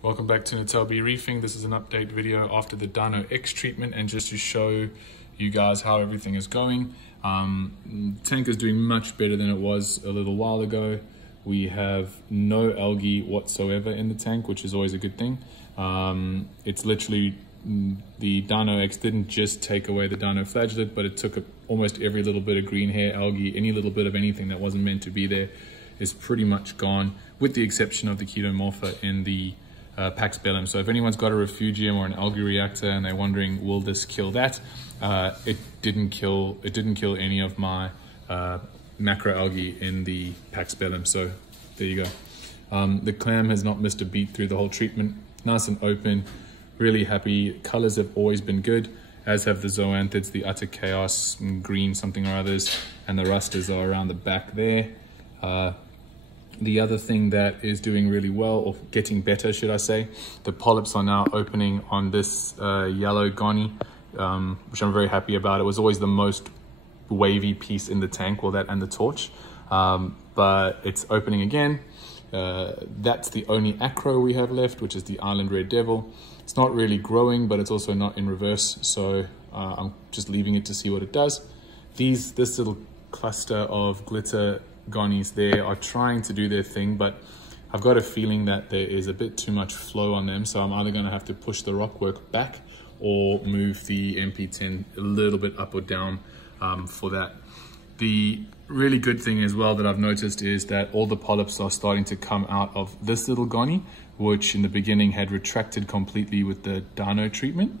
Welcome back to Natal B Reefing. This is an update video after the Dino X treatment and just to show you guys how everything is going. The tank is doing much better than it was a little while ago. We have no algae whatsoever in the tank, which is always a good thing. It's literally, the Dino X didn't just take away the Dino flagellate, but it took almost every little bit of green hair, algae, any little bit of anything that wasn't meant to be there is pretty much gone, with the exception of the ketomorpha in the Pax bellum. So if anyone's got a refugium or an algae reactor and they're wondering, will this kill that? It didn't kill any of my macroalgae in the Pax bellum. So there you go. The clam has not missed a beat through the whole treatment. Nice and open, really happy. Colors have always been good, as have the zoanthids, the utter chaos, green something or others, and the rusters are around the back there. The other thing that is doing really well, or getting better, should I say, the polyps are now opening on this yellow goni, which I'm very happy about. It was always the most wavy piece in the tank, well, that and the torch, but it's opening again. That's the only acro we have left, which is the island red devil. It's not really growing, but it's also not in reverse, so I'm just leaving it to see what it does. This little cluster of glitter gonies there are trying to do their thing, but I've got a feeling that there is a bit too much flow on them, so I'm either going to have to push the rock work back or move the MP10 a little bit up or down for that. The really good thing as well that I've noticed is that all the polyps are starting to come out of this little goni, which in the beginning had retracted completely with the Dino treatment.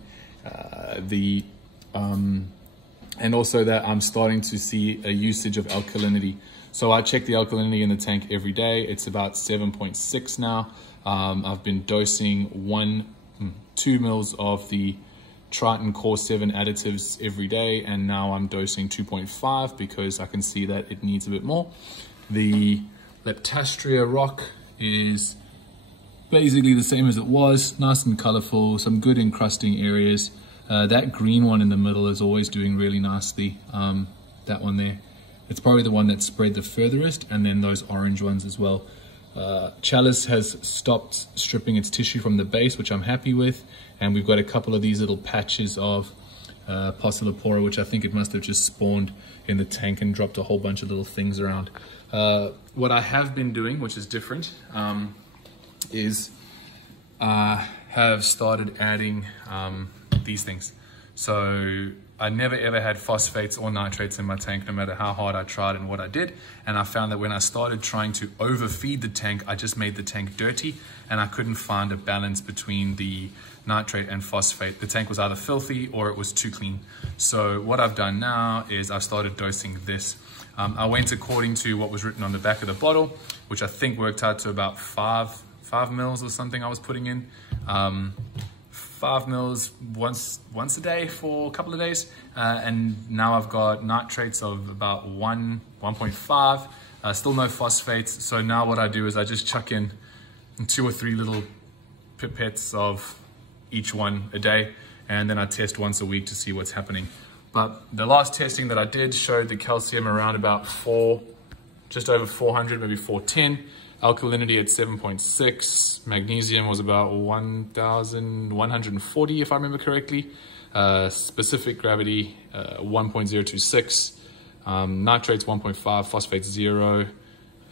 And also that I'm starting to see a usage of alkalinity. So I check the alkalinity in the tank every day. It's about 7.6 now. I've been dosing 2 mils of the Triton Core 7 additives every day, and now I'm dosing 2.5 because I can see that it needs a bit more. The Leptastria rock is basically the same as it was, nice and colorful, some good encrusting areas. That green one in the middle is always doing really nicely. That one there, it's probably the one that spread the furthest, and then those orange ones as well. Chalice has stopped stripping its tissue from the base, which I'm happy with, and we've got a couple of these little patches of Polypora, which I think it must have just spawned in the tank and dropped a whole bunch of little things around. What I have been doing, which is different, is have started adding these things. So I never ever had phosphates or nitrates in my tank, no matter how hard I tried and what I did. And I found that when I started trying to overfeed the tank, I just made the tank dirty, and I couldn't find a balance between the nitrate and phosphate. The tank was either filthy or it was too clean. So what I've done now is I've started dosing this. I went according to what was written on the back of the bottle, which I think worked out to about 5 mils or something I was putting in. 5 mils once a day for a couple of days, and now I've got nitrates of about 1.5, still no phosphates. So now what I do is I just chuck in 2 or 3 little pipettes of each one a day, and then I test once a week to see what's happening. But the last testing that I did showed the calcium around about 4, just over 400, maybe 410. Alkalinity at 7.6, magnesium was about 1,140 if I remember correctly, specific gravity 1.026, nitrates 1.5, phosphates 0,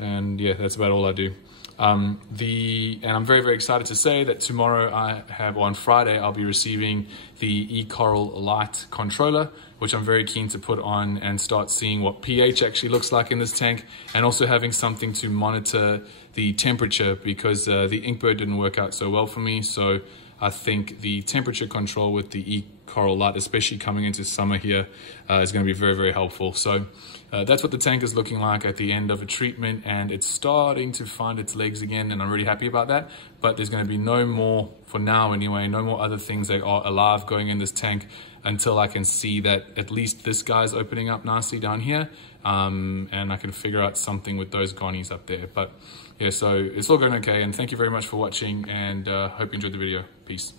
and yeah, that's about all I do. And I'm very, very excited to say that tomorrow on Friday, I'll be receiving the eCoral Lite controller, which I'm very keen to put on and start seeing what pH actually looks like in this tank, and also having something to monitor the temperature, because the Inkbird didn't work out so well for me. So I think the temperature control with the eCoral Lite, especially coming into summer here, is going to be very, very helpful. So that's what the tank is looking like at the end of a treatment, and it's starting to find its legs again, and I'm really happy about that. But there's going to be no more, for now anyway, no more other things that are alive going in this tank until I can see that at least this guy's opening up nicely down here, and I can figure out something with those gonies up there. But yeah, so it's all going okay, and thank you very much for watching, and hope you enjoyed the video. Peace.